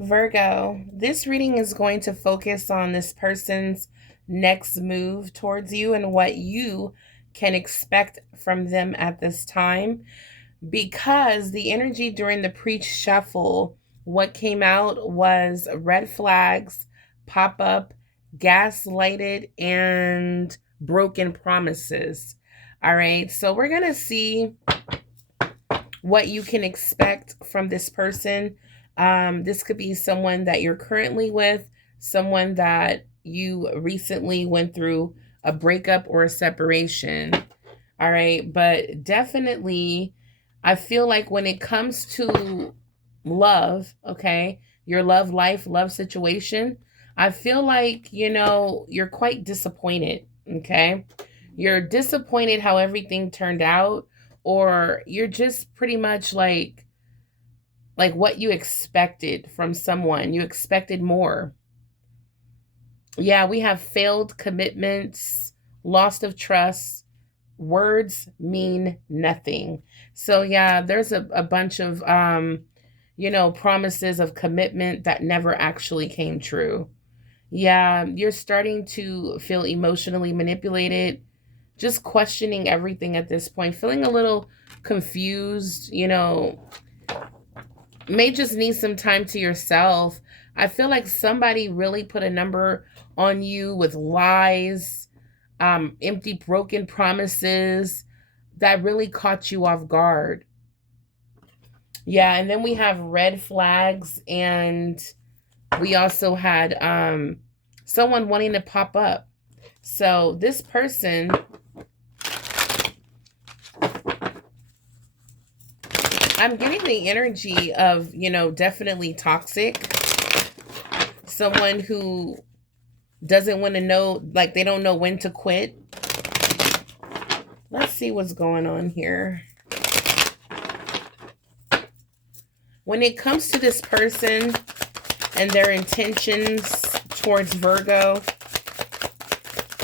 Virgo, this reading is going to focus on this person's next move towards you and what you can expect from them at this time. Because the energy during the pre shuffle, what came out was red flags, pop up, gaslighted, and broken promises. All right, so we're going to see what you can expect from this person. This could be someone that you're currently with, someone that you recently went through a breakup or a separation. All right. But definitely, I feel like when it comes to love, okay, your love life, love situation, I feel like, you're quite disappointed. Okay. You're disappointed how everything turned out, or you're just pretty much like what you expected from someone. You expected more. Yeah, we have failed commitments, loss of trust, words mean nothing. So yeah, there's a bunch of promises of commitment that never actually came true. Yeah, you're starting to feel emotionally manipulated, just questioning everything at this point, feeling a little confused, may just need some time to yourself. I feel like somebody really put a number on you with lies, empty, broken promises that really caught you off guard. Yeah, and then we have red flags, and we also had someone wanting to pop up. So this person, I'm getting the energy of, definitely toxic. Someone who doesn't want to know, like they don't know when to quit. Let's see what's going on here. When it comes to this person and their intentions towards Virgo,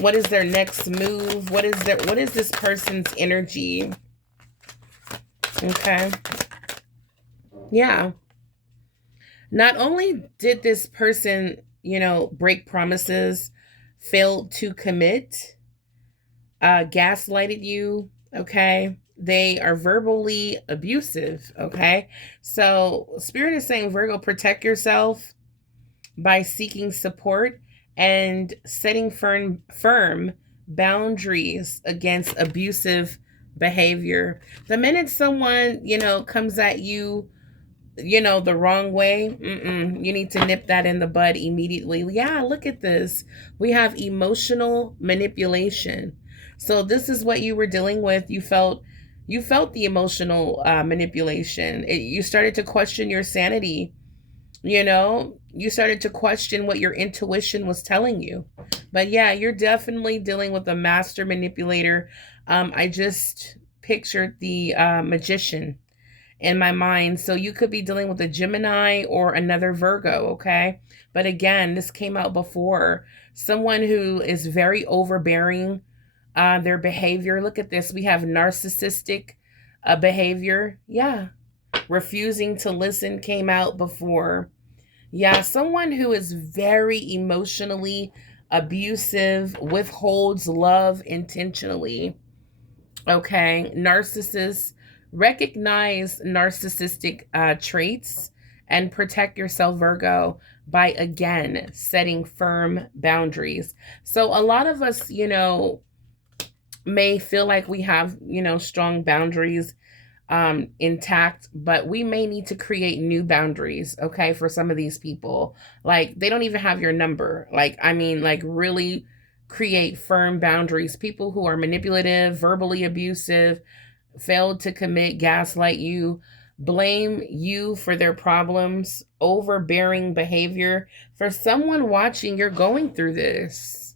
what is their next move? What is this person's energy? Okay. Yeah. Not only did this person, break promises, failed to commit, gaslighted you, okay? They are verbally abusive, okay? So, Spirit is saying, Virgo, protect yourself by seeking support and setting firm boundaries against abusive behavior. The minute someone, comes at you, the wrong way, you need to nip that in the bud immediately. Yeah, look at this. We have emotional manipulation. So this is what you were dealing with. You felt the emotional manipulation. You started to question your sanity. You started to question what your intuition was telling you. But yeah, you're definitely dealing with a master manipulator. I just pictured the magician in my mind. So you could be dealing with a Gemini or another Virgo, okay? But again, this came out before. Someone who is very overbearing, their behavior. Look at this. We have narcissistic behavior. Yeah. Refusing to listen came out before. Yeah, someone who is very emotionally abusive, withholds love intentionally. Okay, narcissists, recognize narcissistic traits and protect yourself, Virgo, by again setting firm boundaries. So a lot of us, may feel like we have, strong boundaries intact, but we may need to create new boundaries, okay, for some of these people. Like they don't even have your number. Like really create firm boundaries. People who are manipulative, verbally abusive, failed to commit, gaslight you, blame you for their problems, overbearing behavior. For someone watching, you're going through this.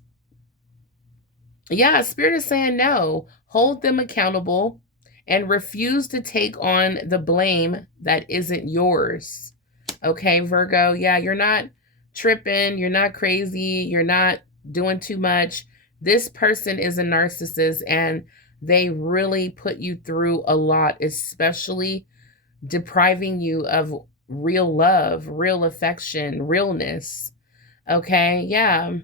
Yeah, Spirit is saying no. Hold them accountable and refuse to take on the blame that isn't yours. Okay, Virgo. Yeah, you're not tripping. You're not crazy. You're not doing too much. This person is a narcissist and they really put you through a lot, especially depriving you of real love, real affection, realness. Okay, yeah.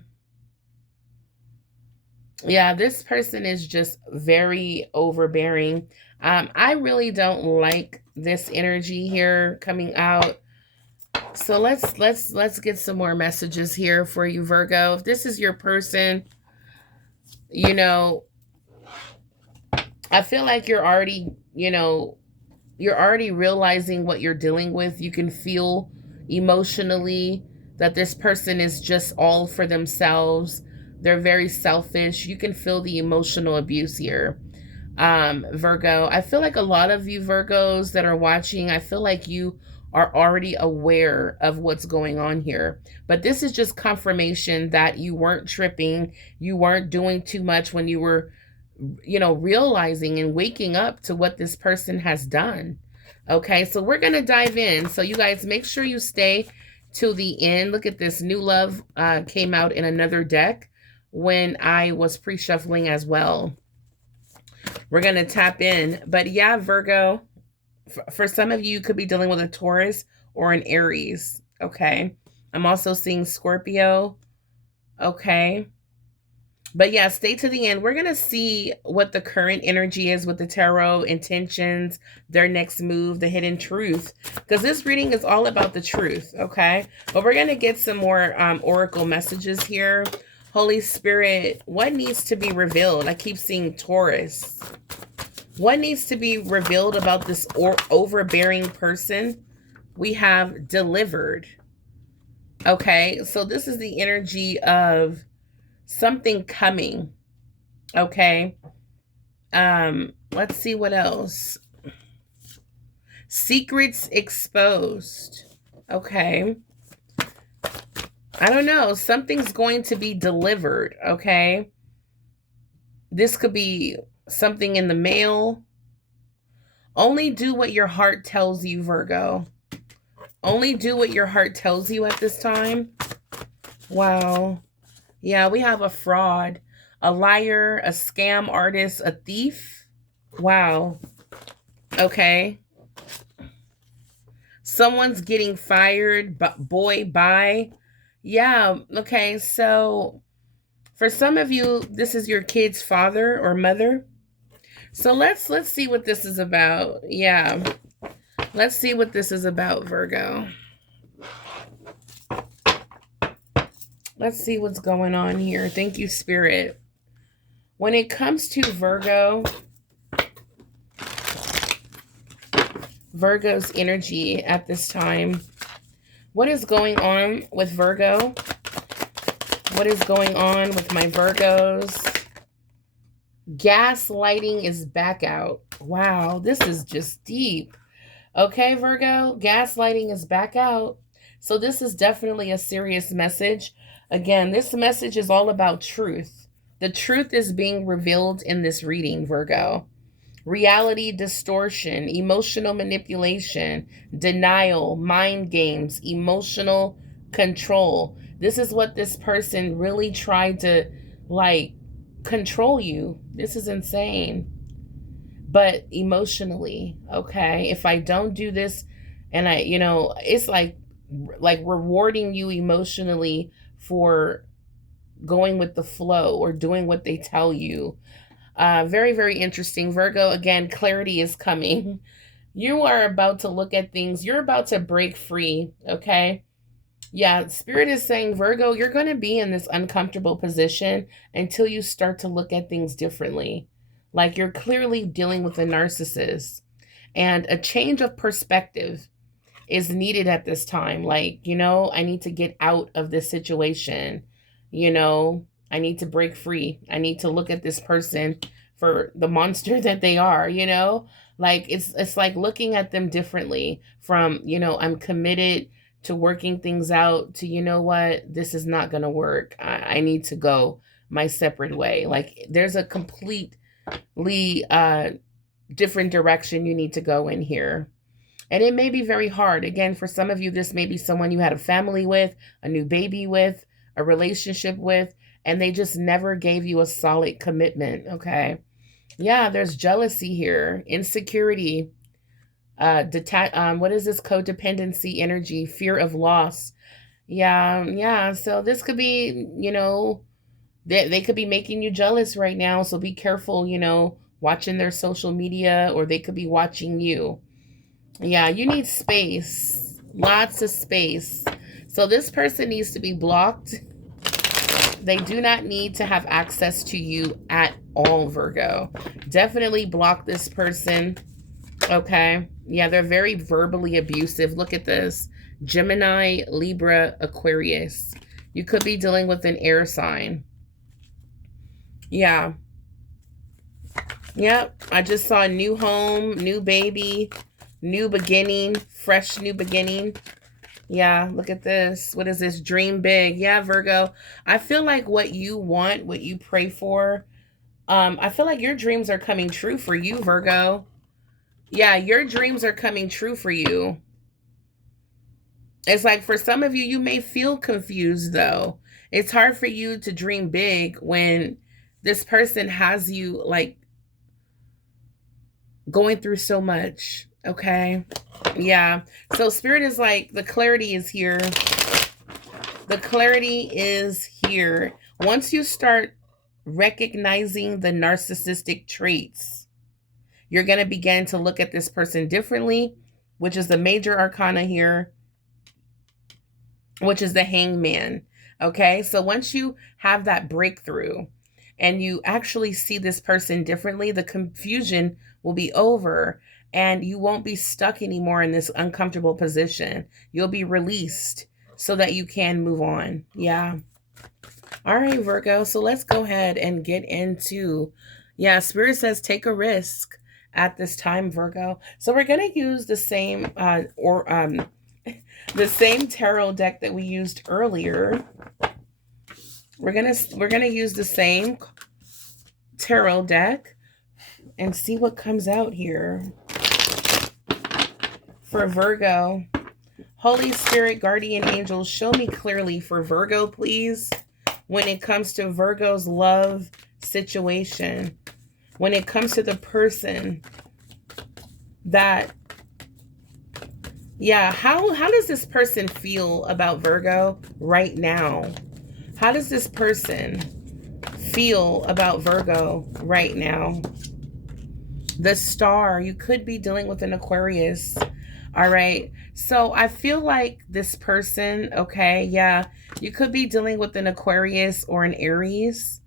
Yeah, this person is just very overbearing. I really don't like this energy here coming out. So let's get some more messages here for you, Virgo. If this is your person, you know, I feel like you're already realizing what you're dealing with. You can feel emotionally that this person is just all for themselves. They're very selfish. You can feel the emotional abuse here. Virgo, I feel like a lot of you Virgos that are watching, I feel like you are already aware of what's going on here. But this is just confirmation that you weren't tripping, you weren't doing too much when you were, realizing and waking up to what this person has done. Okay, so we're going to dive in. So you guys make sure you stay to the end. Look at this. New Love came out in another deck when I was pre-shuffling as well. We're going to tap in. But yeah, Virgo, for some of you, you could be dealing with a Taurus or an Aries. Okay. I'm also seeing Scorpio. Okay. But yeah, stay to the end. We're going to see what the current energy is with the tarot, intentions, their next move, the hidden truth. Because this reading is all about the truth, okay? But we're going to get some more oracle messages here. Holy Spirit, what needs to be revealed? I keep seeing Taurus. What needs to be revealed about this overbearing person? We have delivered. Okay, so this is the energy of something coming. Okay. Let's see what else. Secrets exposed. Okay. I don't know. Something's going to be delivered. Okay. This could be something in the mail. Only do what your heart tells you, Virgo. Only do what your heart tells you at this time. Wow. Yeah, we have a fraud, a liar, a scam artist, a thief. Wow. Okay. Someone's getting fired, but boy, bye. Yeah, okay. So for some of you, this is your kid's father or mother. So let's see what this is about. Yeah. Let's see what this is about, Virgo. Let's see what's going on here. Thank you, Spirit. When it comes to Virgo's energy at this time, what is going on with Virgo? What is going on with my Virgos? Gaslighting is back out. Wow, this is just deep. Okay, Virgo, gaslighting is back out. So this is definitely a serious message. Again, this message is all about truth. The truth is being revealed in this reading, Virgo. Reality distortion, emotional manipulation, denial, mind games, emotional control. This is what this person really tried to, control you. This is insane. But emotionally, okay? If I don't do this and it's like rewarding you emotionally for going with the flow or doing what they tell you. Very, very interesting. Virgo, again, clarity is coming. You are about to look at things. You're about to break free, okay? Yeah, Spirit is saying, Virgo, you're going to be in this uncomfortable position until you start to look at things differently. Like you're clearly dealing with a narcissist. And a change of perspective is needed at this time. I need to get out of this situation. I need to break free. I need to look at this person for the monster that they are, it's like looking at them differently from, I'm committed to working things out to, this is not going to work. I need to go my separate way. There's a completely different direction you need to go in here. And it may be very hard. Again, for some of you, this may be someone you had a family with, a new baby with, a relationship with, and they just never gave you a solid commitment, okay? Yeah, there's jealousy here, insecurity. What is this? Codependency energy, fear of loss. Yeah, yeah. So this could be, they could be making you jealous right now. So be careful, watching their social media, or they could be watching you. Yeah, you need space, lots of space. So this person needs to be blocked. They do not need to have access to you at all, Virgo. Definitely block this person. Okay. Yeah, they're very verbally abusive. Look at this: Gemini, Libra, Aquarius. You could be dealing with an air sign. Yeah. Yep. I just saw a new home, new baby, new beginning, fresh new beginning. Yeah, look at this. What is this? Dream big. Yeah, Virgo. I feel like what you want, what you pray for, I feel like your dreams are coming true for you, Virgo. Yeah, your dreams are coming true for you. It's like for some of you, you may feel confused though. It's hard for you to dream big when this person has you like going through so much. Okay. Yeah. So spirit is like, the clarity is here. The clarity is here. Once you start recognizing the narcissistic traits, you're going to begin to look at this person differently, which is the major arcana here, which is the hangman. Okay. So once you have that breakthrough and you actually see this person differently, the confusion will be over and you won't be stuck anymore in this uncomfortable position. You'll be released so that you can move on. Yeah. All right, Virgo. So let's go ahead and get into, yeah, Spirit says take a risk at this time, Virgo. So we're going to use the same the same tarot deck that we used earlier. We're gonna use the same tarot deck and see what comes out here for Virgo. Holy Spirit, guardian angels, show me clearly for Virgo, please, when it comes to Virgo's love situation, when it comes to the person that, yeah, how does this person feel about Virgo right now? How does this person feel about Virgo right now? The Star, you could be dealing with an Aquarius. All right. So I feel like this person, okay, yeah, you could be dealing with an Aquarius or an Aries.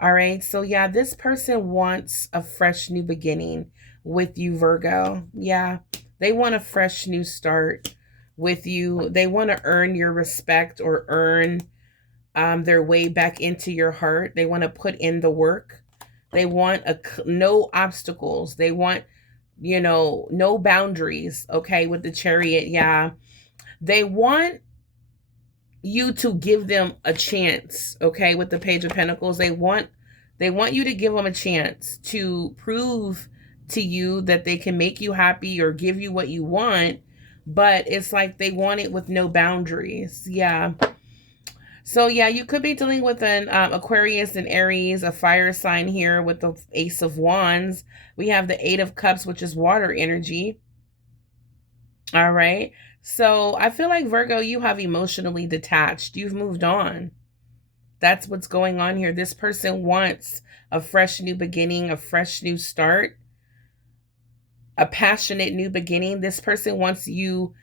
All right. So yeah, this person wants a fresh new beginning with you, Virgo. Yeah. They want a fresh new start with you. They want to earn your respect or earn their way back into your heart. They want to put in the work. They want no obstacles. They want, no boundaries. Okay. With the Chariot. Yeah. They want you to give them a chance. Okay. With the Page of Pentacles, they want you to give them a chance to prove to you that they can make you happy or give you what you want. But it's like they want it with no boundaries. Yeah. So yeah, you could be dealing with an Aquarius and Aries, a fire sign here with the Ace of Wands. We have the Eight of Cups, which is water energy. All right. So I feel like Virgo, you have emotionally detached. You've moved on. That's what's going on here. This person wants a fresh new beginning, a fresh new start, a passionate new beginning. This person wants you,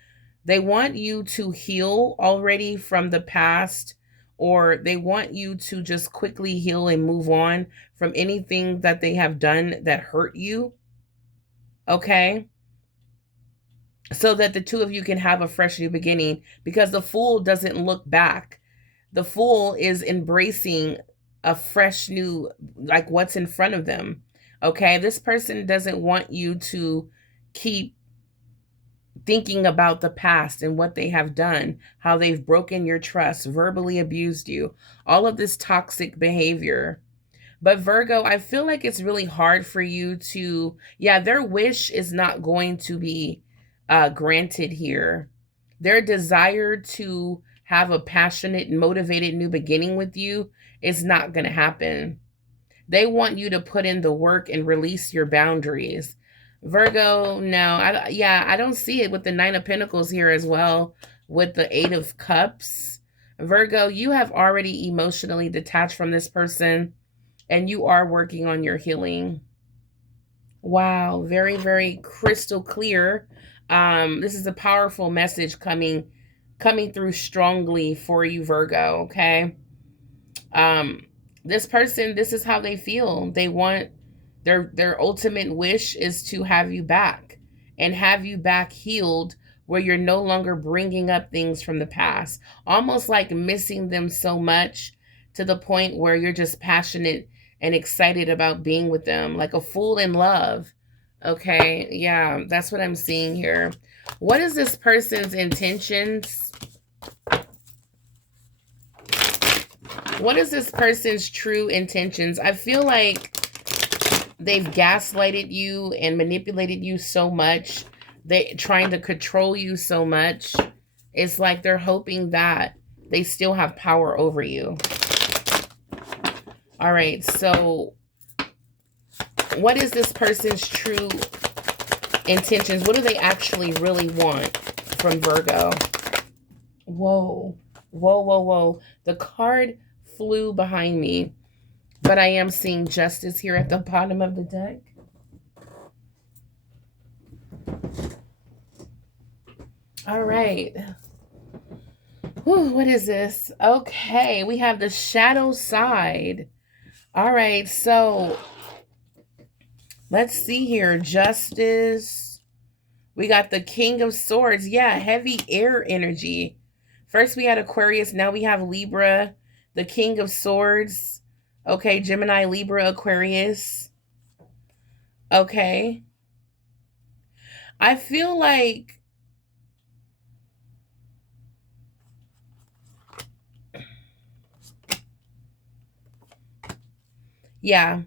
they want you to heal already from the past, or they want you to just quickly heal and move on from anything that they have done that hurt you. Okay? So that the two of you can have a fresh new beginning, because the Fool doesn't look back. The Fool is embracing a fresh new, like what's in front of them. Okay? This person doesn't want you to keep thinking about the past and what they have done, how they've broken your trust, verbally abused you, all of this toxic behavior. But Virgo, I feel like it's really hard for you to, yeah, their wish is not going to be granted here. Their desire to have a passionate, motivated new beginning with you is not going to happen. They want you to put in the work and release your boundaries. Virgo, no. I don't see it with the Nine of Pentacles here as well, with the Eight of Cups. Virgo, you have already emotionally detached from this person, and you are working on your healing. Wow, very, very crystal clear. This is a powerful message coming through strongly for you, Virgo, okay? Um, this person, this is how they feel. They want their ultimate wish is to have you back, and have you back healed, where you're no longer bringing up things from the past, almost like missing them so much to the point where you're just passionate and excited about being with them, like a fool in love. Okay, yeah, that's what I'm seeing here. What is this person's intentions? What is this person's true intentions? I feel like they've gaslighted you and manipulated you so much. They trying to control you so much. It's like they're hoping that they still have power over you. All right, so what is this person's true intentions? What do they actually really want from Virgo? Whoa, whoa, whoa, whoa. The card flew behind me, but I am seeing justice here at the bottom of the deck. All right. Whew, what is this? Okay, we have the shadow side. All right, so let's see here. Justice. We got the King of Swords. Yeah, heavy air energy. First we had Aquarius, now we have Libra, the King of Swords. Okay, Gemini, Libra, Aquarius. Okay. I feel like yeah.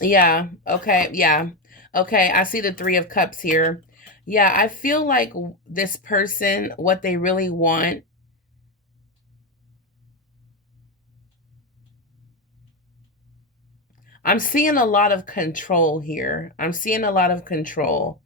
Yeah. Okay. Yeah. Okay. I see the Three of Cups here. Yeah. I feel like this person, what they really want. I'm seeing a lot of control here. I'm seeing a lot of control.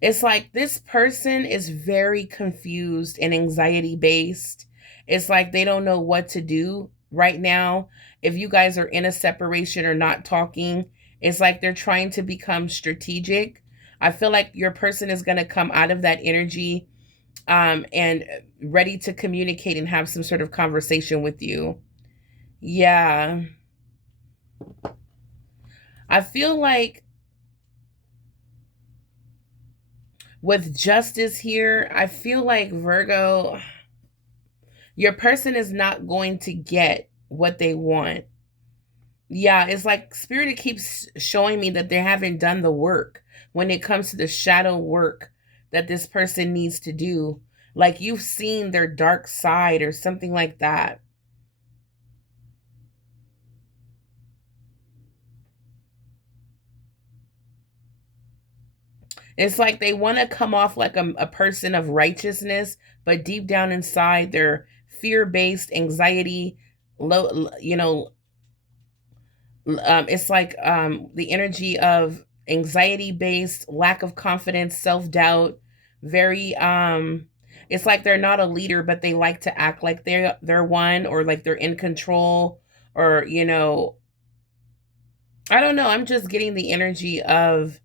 It's like this person is very confused and anxiety based. It's like they don't know what to do right now. If you guys are in a separation or not talking, it's like they're trying to become strategic. I feel like your person is going to come out of that energy and ready to communicate and have some sort of conversation with you. Yeah. I feel like with justice here, I feel like Virgo, your person is not going to get what they want. Yeah, it's like Spirit keeps showing me that they haven't done the work when it comes to the shadow work that this person needs to do. Like you've seen their dark side or something like that. It's like they want to come off like a person of righteousness, but deep down inside, they're fear based, anxiety, low, it's like the energy of anxiety based, lack of confidence, self doubt, very it's like they're not a leader, but they like to act like they're one, or like they're in control, or I don't know. I'm just getting the energy of,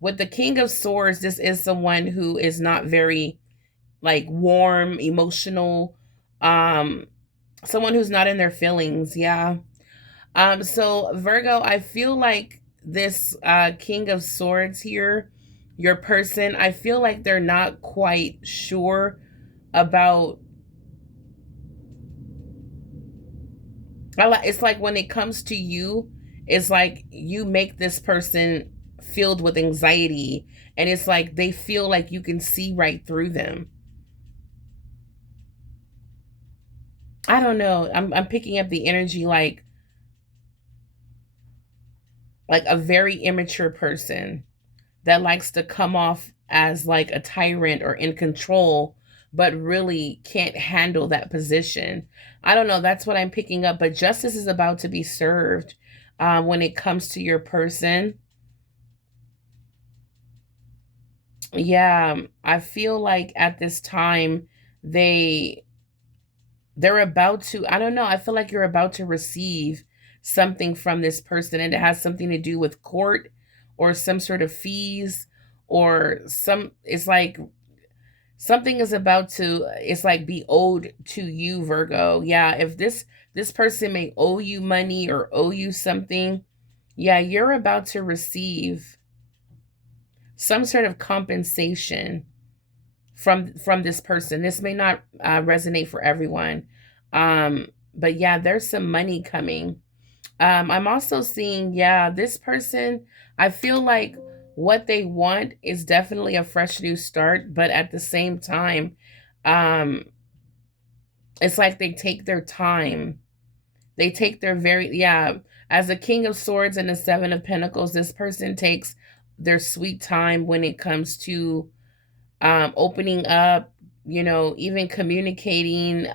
with the King of Swords, this is someone who is not very like warm, emotional, um someone who's not in their feelings. Yeah. So Virgo, I feel like this King of Swords here, your person, I feel like they're not quite sure about, it's like when it comes to you, it's like you make this person filled with anxiety, and it's like they feel like you can see right through them. I don't know. I'm picking up the energy like a very immature person that likes to come off as like a tyrant or in control, but really can't handle that position. I don't know. That's what I'm picking up. But justice is about to be served when it comes to your person. Yeah, I feel like at this time they they're about to, I don't know, I feel like you're about to receive something from this person, and it has something to do with court or some sort of fees, or it's like something is about to, it's like be owed to you, Virgo. Yeah, if this person may owe you money or owe you something, yeah, you're about to receive some sort of compensation from this person. This may not resonate for everyone, but yeah, there's some money coming. I'm also seeing, yeah, this person, I feel like what they want is definitely a fresh new start, but at the same time, um, it's like they take their time. They take their very, yeah, as a King of Swords and the Seven of Pentacles, this person takes their sweet time when it comes to opening up, even communicating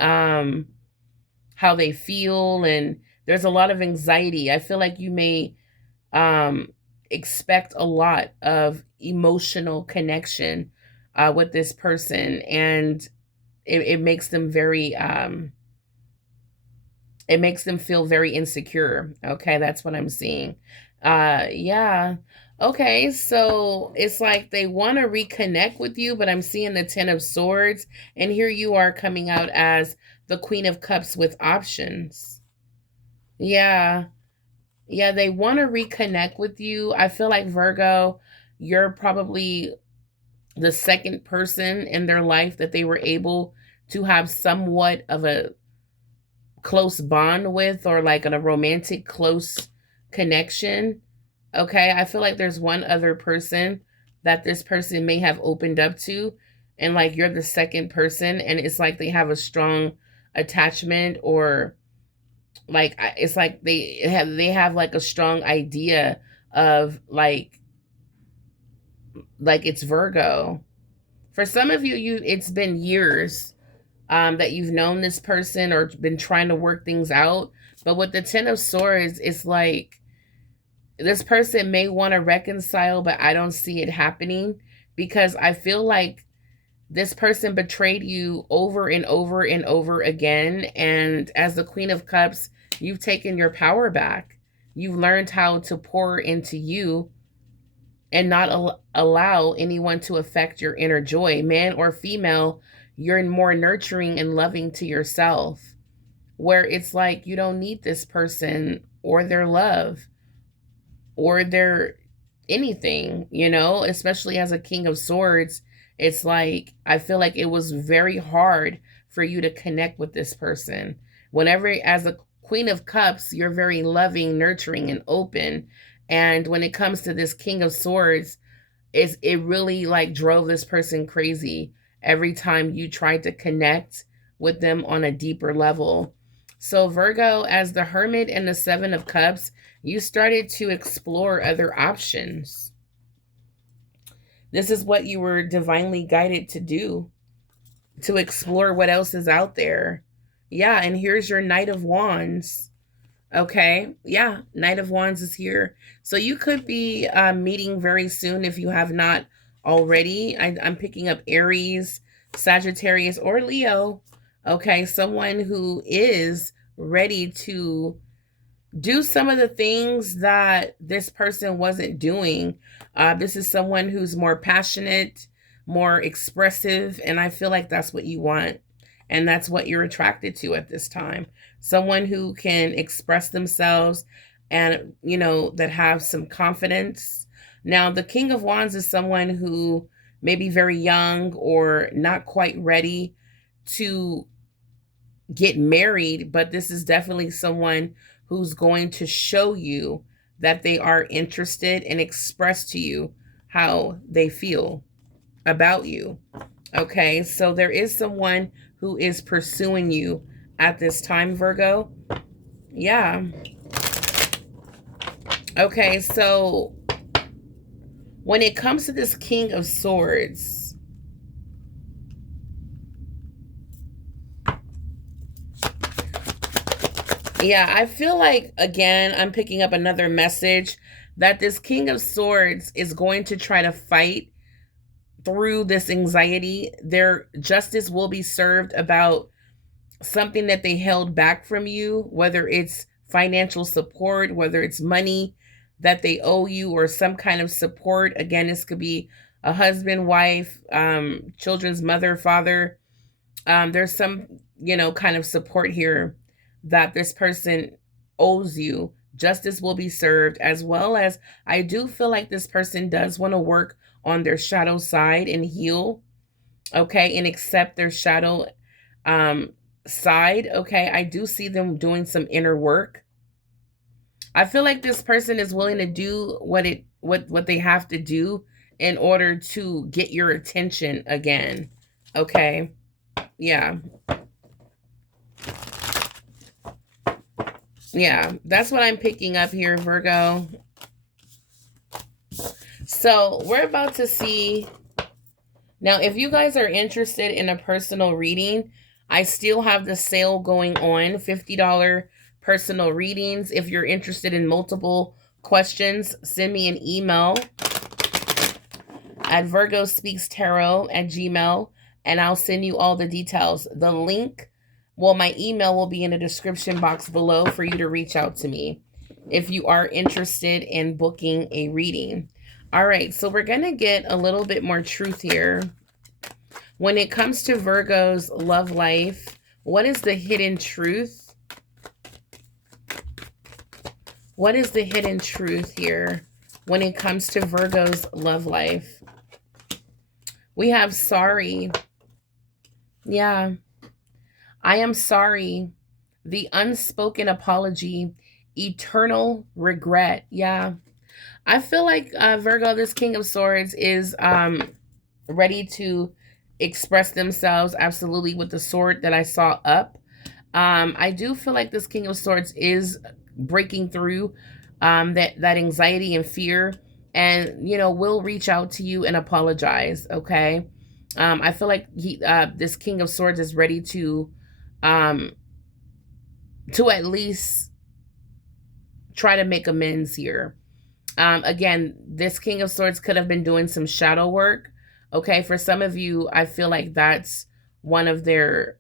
how they feel. And there's a lot of anxiety. I feel like you may um, expect a lot of emotional connection with this person, and it makes them very it makes them feel very insecure. Okay, that's what I'm seeing. Yeah. Okay, so it's like they want to reconnect with you, but I'm seeing the Ten of Swords, and here you are coming out as the Queen of Cups with options. Yeah. Yeah, they want to reconnect with you. I feel like, Virgo, you're probably the second person in their life that they were able to have somewhat of a close bond with, or like a romantic close connection. Okay, I feel like there's one other person that this person may have opened up to, and like you're the second person, and it's like they have a strong attachment, or like it's like they have like a strong idea of like it's Virgo. For some of you, it's been years that you've known this person or been trying to work things out. But with the Ten of Swords, it's like this person may want to reconcile, but I don't see it happening, because I feel like this person betrayed you over and over and over again. And as the Queen of Cups, you've taken your power back. You've learned how to pour into you and not allow anyone to affect your inner joy. Man or female, you're more nurturing and loving to yourself, where it's like you don't need this person or their love or their anything, especially as a King of Swords. It's like, I feel like it was very hard for you to connect with this person. Whenever, as a Queen of Cups, you're very loving, nurturing, and open. And when it comes to this King of Swords, it really like drove this person crazy every time you tried to connect with them on a deeper level. So Virgo, as the Hermit and the Seven of Cups, you started to explore other options. This is what you were divinely guided to do, to explore what else is out there. Yeah, and here's your Knight of Wands. Okay, yeah, Knight of Wands is here. So you could be meeting very soon if you have not already. I'm picking up Aries, Sagittarius, or Leo. Okay, someone who is ready to do some of the things that this person wasn't doing. This is someone who's more passionate, more expressive, and I feel like that's what you want. And that's what you're attracted to at this time. Someone who can express themselves and, that have some confidence. Now, the King of Wands is someone who may be very young or not quite ready to get married, but this is definitely someone who's going to show you that they are interested and express to you how they feel about you. Okay, so there is someone who is pursuing you at this time, Virgo. Yeah. Okay, so when it comes to this King of Swords, Yeah, I feel like, again, I'm picking up another message that this King of Swords is going to try to fight through this anxiety. Their justice will be served about something that they held back from you, whether it's financial support, whether it's money that they owe you, or some kind of support. Again, this could be a husband, wife, children's mother, father. There's some, kind of support here that this person owes you. Justice will be served, as well as I do feel like this person does want to work on their shadow side and heal, okay, and accept their shadow um side, okay. I do see them doing some inner work. I feel like this person is willing to do what they have to do in order to get your attention again, okay. Yeah. Yeah, that's what I'm picking up here, Virgo. So we're about to see. Now, if you guys are interested in a personal reading, I still have the sale going on, $50 personal readings. If you're interested in multiple questions, send me an email at virgospeakstarot@gmail, and I'll send you all the details. The link, well, my email will be in the description box below for you to reach out to me if you are interested in booking a reading. All right, so we're going to get a little bit more truth here. When it comes to Virgo's love life, what is the hidden truth? What is the hidden truth here when it comes to Virgo's love life? We have sorry. Yeah. I am sorry. The unspoken apology. Eternal regret. Yeah. I feel like Virgo, this King of Swords, is ready to express themselves absolutely with the sword that I saw up. I do feel like this King of Swords is breaking through that anxiety and fear, and will reach out to you and apologize. Okay. I feel like this King of Swords is ready um, to at least try to make amends here. Again, this King of Swords could have been doing some shadow work. Okay, for some of you, I feel like that's one of their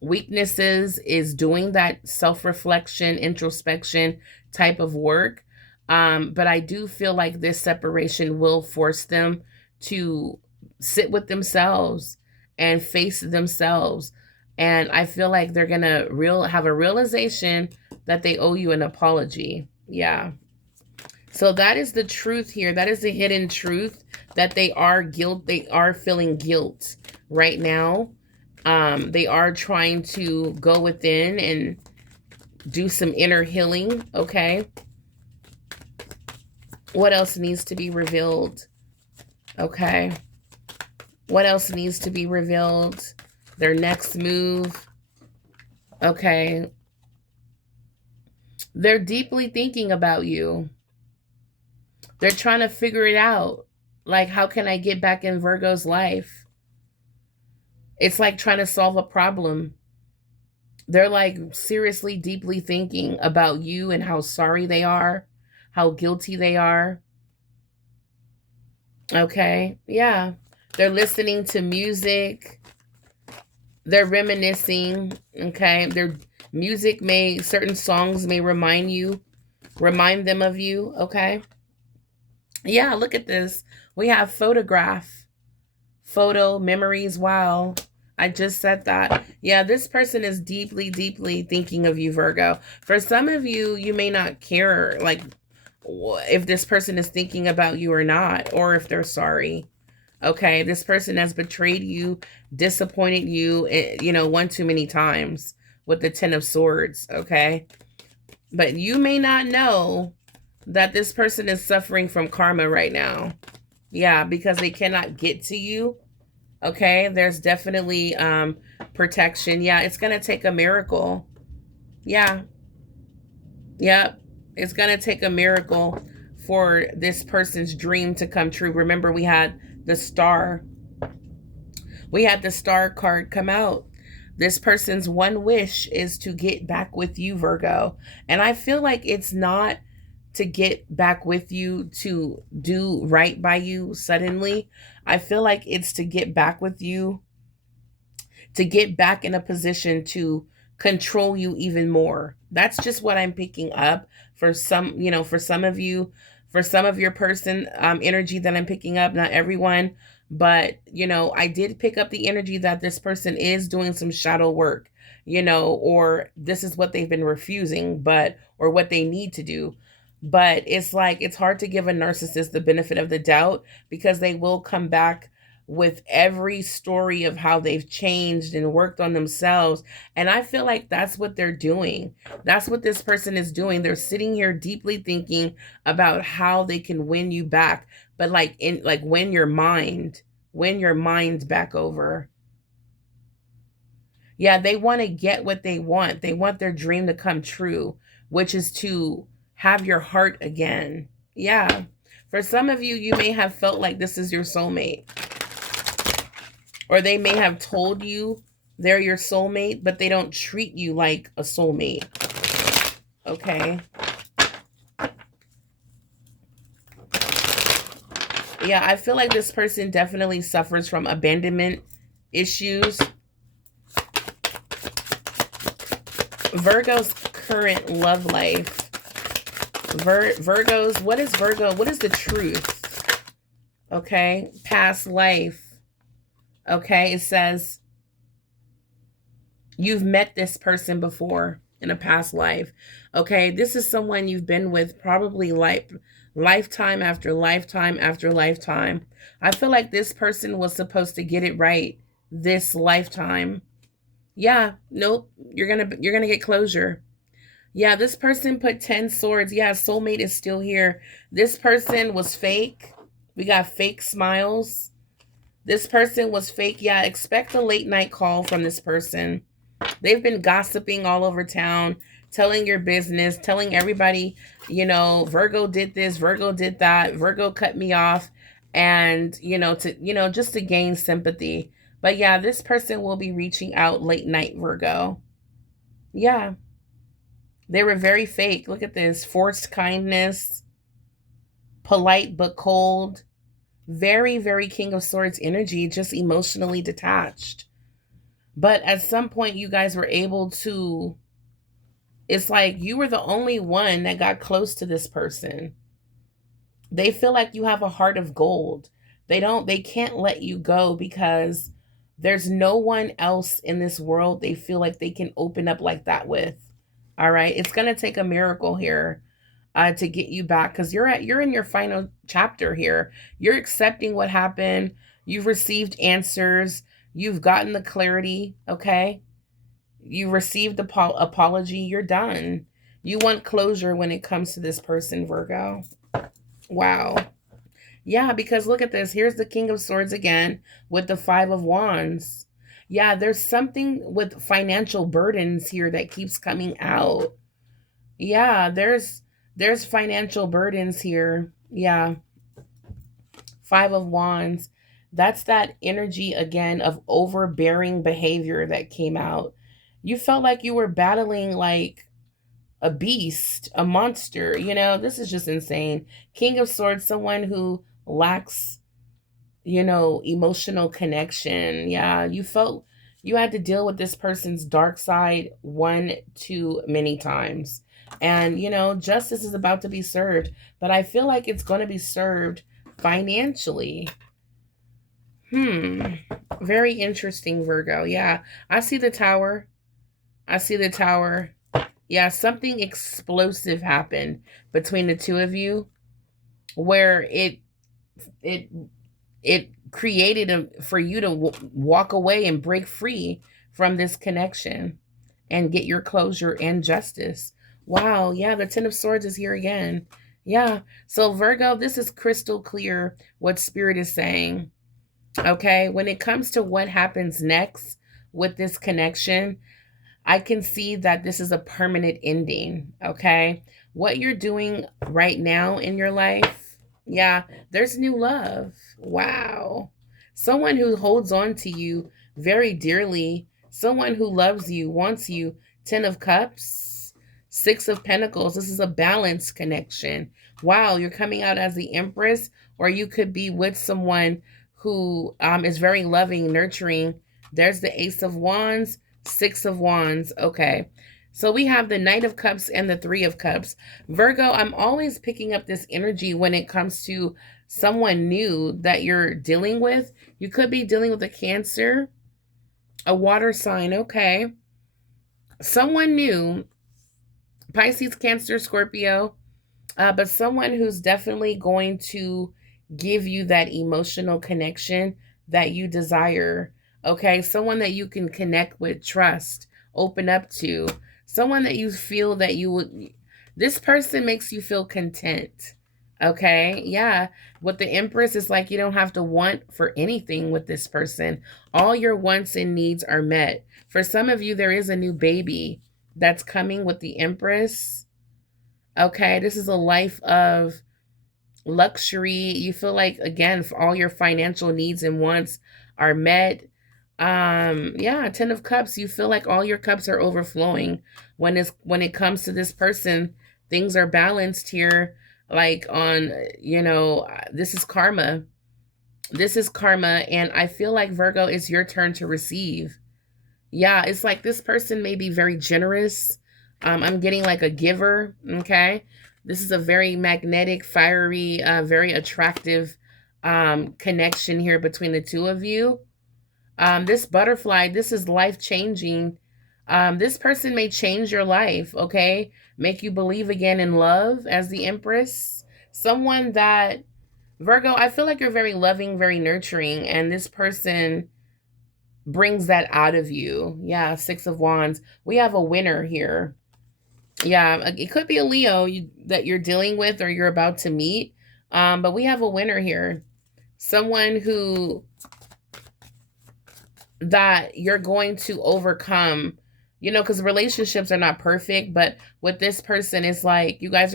weaknesses, is doing that self-reflection, introspection type of work. But I do feel like this separation will force them to sit with themselves and face themselves. And I feel like they're gonna have a realization that they owe you an apology. Yeah. So that is the truth here. That is the hidden truth, that they are feeling guilt right now. They are trying to go within and do some inner healing, okay? What else needs to be revealed? Okay. What else needs to be revealed? Their next move. Okay. They're deeply thinking about you. They're trying to figure it out. Like, how can I get back in Virgo's life? It's like trying to solve a problem. They're like seriously, deeply thinking about you and how sorry they are, how guilty they are. Okay. Yeah. They're listening to music. They're reminiscing. Okay. Certain songs may remind them of you. Okay. Yeah, look at this. We have photograph, photo, memories. Wow. I just said that. Yeah, this person is deeply, deeply thinking of you, Virgo. For some of you, you may not care, like, if this person is thinking about you or not, or if they're sorry. Okay, this person has betrayed you, disappointed you, one too many times with the Ten of Swords, okay? But you may not know that this person is suffering from karma right now. Yeah, because they cannot get to you. Okay, there's definitely protection. Yeah, it's going to take a miracle. Yeah. Yep. It's going to take a miracle for this person's dream to come true. Remember, we had the star. We had the star card come out. This person's one wish is to get back with you, Virgo. And I feel like it's not to get back with you to do right by you suddenly. I feel like it's to get back with you, to get back in a position to control you even more. That's just what I'm picking up for some, for some of you, for some of your person energy that I'm picking up, not everyone, but I did pick up the energy that this person is doing some shadow work, or this is what they've been refusing, but or what they need to do. But it's like it's hard to give a narcissist the benefit of the doubt because they will come back with every story of how they've changed and worked on themselves. And I feel like that's what they're doing. That's what this person is doing. They're sitting here deeply thinking about how they can win you back. But win your mind back over. Yeah, they want to get what they want. They want their dream to come true, which is to have your heart again. Yeah. For some of you, you may have felt like this is your soulmate. Or they may have told you they're your soulmate, but they don't treat you like a soulmate. Okay. Yeah, I feel like this person definitely suffers from abandonment issues. Virgo's current love life. Virgo's, what is Virgo? What is the truth? Okay. Past life. Okay, it says you've met this person before in a past life. Okay, this is someone you've been with probably lifetime after lifetime after lifetime. I feel like this person was supposed to get it right this lifetime. Yeah, nope, you're gonna get closure. Yeah, this person put 10 swords. Yeah, soulmate is still here. This person was fake. We got fake smiles. This person was fake. Yeah, expect a late night call from this person. They've been gossiping all over town, telling your business, telling everybody, Virgo did this, Virgo did that, Virgo cut me off, and, just to gain sympathy. But yeah, this person will be reaching out late night, Virgo. Yeah. They were very fake. Look at this. Forced kindness, polite but cold. Very, very King of Swords energy, just emotionally detached. But at some point, you guys were able to, it's like you were the only one that got close to this person. They feel like you have a heart of gold. They can't let you go because there's no one else in this world they feel like they can open up like that with. All right. It's going to take a miracle here to get you back because you're in your final chapter here. You're accepting what happened. You've received answers. You've gotten the clarity. Okay. You received the apology. You're done. You want closure when it comes to this person, Virgo. Wow. Yeah, because look at this. Here's the King of Swords again with the Five of Wands. Yeah, there's something with financial burdens here that keeps coming out. Yeah, there's financial burdens here. Yeah. Five of Wands. That's that energy again of overbearing behavior that came out. You felt like you were battling like a beast, a monster. This is just insane. King of Swords, someone who lacks, emotional connection. Yeah, you felt you had to deal with this person's dark side one too many times. And, justice is about to be served, but I feel like it's going to be served financially. Very interesting, Virgo. Yeah, I see the Tower. I see the Tower. Yeah, something explosive happened between the two of you where it created for you to walk away and break free from this connection and get your closure and justice. Wow, yeah, the Ten of Swords is here again. Yeah, so Virgo, this is crystal clear what Spirit is saying. Okay, when it comes to what happens next with this connection, I can see that this is a permanent ending, okay? What you're doing right now in your life, yeah, there's new love. Wow. Someone who holds on to you very dearly, Someone who loves you, wants you. 10 of Cups, 6 of Pentacles. This is a balanced connection. Wow, you're coming out as the Empress, or you could be with someone who is very loving, nurturing. There's the Ace of Wands, 6 of Wands. Okay. So we have the Knight of Cups and the 3 of Cups. Virgo, I'm always picking up this energy when it comes to someone new that you're dealing with. You could be dealing with a Cancer, a water sign. Okay. Someone new, Pisces, Cancer, Scorpio, but someone who's definitely going to give you that emotional connection that you desire. Okay. Someone that you can connect with, trust, open up to. Someone that you feel that you would, this person makes you feel content. Okay. Yeah. With the Empress, it's like you don't have to want for anything with this person. All your wants and needs are met. For some of you, there is a new baby that's coming with the Empress. Okay. This is a life of luxury. You feel like, again, for all your financial needs and wants are met. Yeah, 10 of Cups, you feel like all your cups are overflowing. When it comes to this person, things are balanced here. Like on, this is karma. This is karma, and I feel like, Virgo, it's your turn to receive. Yeah, it's like this person may be very generous. I'm getting like a giver. Okay. This is a very magnetic, fiery, very attractive connection here between the two of you. This butterfly, this is life changing. This person may change your life. Okay. Make you believe again in love as the Empress. Someone that, Virgo, I feel like you're very loving, very nurturing, and this person brings that out of you. Yeah, 6 of Wands. We have a winner here. Yeah, it could be a Leo that you're dealing with or you're about to meet. But we have a winner here. Someone who that you're going to overcome, because relationships are not perfect, but with this person, it's like you guys are